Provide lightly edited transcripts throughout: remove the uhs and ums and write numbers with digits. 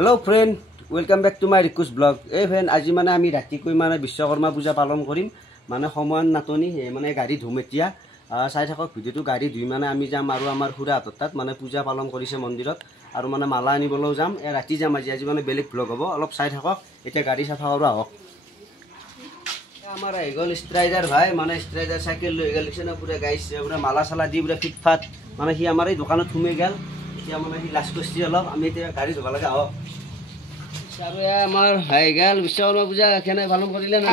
hello friend welcome back to my request blog a friend आज माने आमी रातिকৈ माने विश्वकर्मा पूजा पालन करिम माने সময়न नाटनी माने गाड़ी धुम एतिया চাই থাকক ভিডিওটো গাড়ী ধুই মানে আমি যাম আৰু আমাৰ খুৰাহঁতৰ তাত মানে পূজা পালন কৰিছে মন্দিৰত আৰু মানে মালা আনিবলৈও যাম এ ৰাতি যাম আজি মানে বেলেগ ব্লগ হ'ব অলপ চাই থাকক এতিয়া গাড়ী সাফা কৰা হওক আমাৰ এগল ষ্ট্ৰাইডাৰ ভাই মানে ষ্ট্ৰাইডাৰ সাইকেল লৈ গেল না পুৰা গাইছ পুৰা মালা সালা দি পুৰা ফিটফাট মানে হি আমাৰ এই দোকানত থুমে গেল এতিয়া মানে হি লাষ্ট কৰিছি অলপ আমি এতিয়া গাড়ী ধুবা লাগে হওক আৰু আমাৰ ভাই গেল বিশ্বকৰ্মা পূজা কেনে পালন কৰিলে না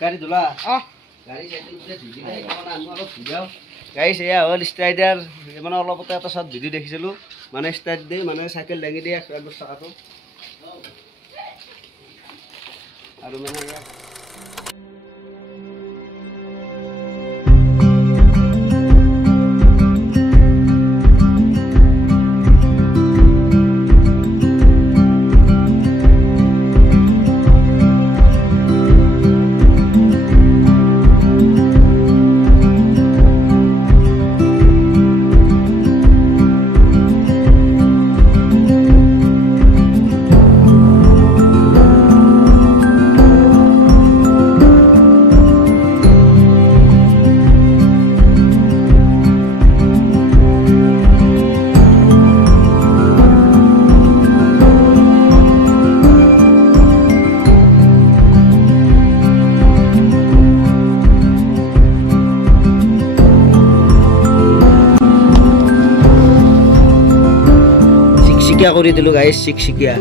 গাড়ী ধুলা গাড়ী সাইকেল পুৰা ধুই দিলে মানে আমি অলপ ধুইও গাইছ এয়া হল ষ্ট্ৰাইডাৰ মানে অলপতে এটা শট ভিডিও দেখিছিলো মানে ষ্টাৰ্ট দি মানে সাইকেল লাগি দিয়ে 110 টাকাটো আৰু মানে শিকিয়া কৰি দিলো গাইছ শিকিয়া